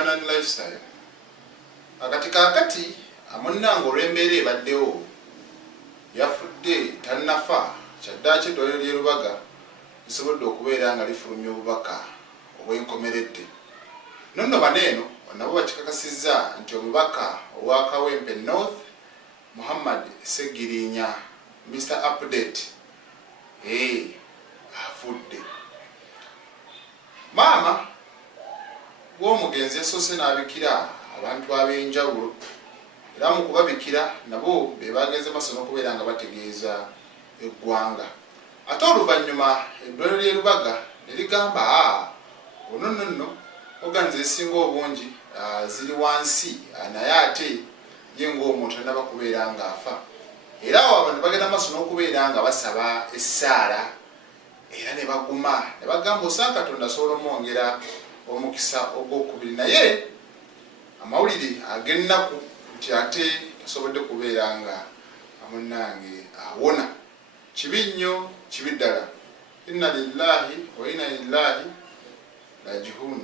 Lebanon Lifestyle. Akati amunnango olw'embeera ebaddewo yafudde tannafa kyaddaaki eddwaliro ly'e Lubaga lisobodde okubeera nga lifulumya obubaka obw'enkomeredde. Nonno baneeno nabo bakikakasizza nti omubaka owa Kawempe North Muhammad Segirinya Mr. Update afudde. Maama w'omugenzi yasoose n'abikira abantu ab'enjawulo era mu kubabikira nabo be bagenze maaso n'okubeera nga bategeeza eggwanga. Ate oluvannyuma eddwaliro ly'e Lubaga ne ligamba nno oganza ezisinga obungi ziri wansi naye ate ye ng'omuntu tanaba kubeera ng'afa. Era awo abantu bagenda maaso n'okubeera nga basaba essaala era ne baguma ne bagamba osanga Katonda asobola omwongera omukisa ogwokubiri. Naye amawulire ag'ennaku nti ate asobodde kubeera nga amunnange awona. Kibi nnyo, kibi ddala. Inna lillahi wa inna ilaihi raji'un.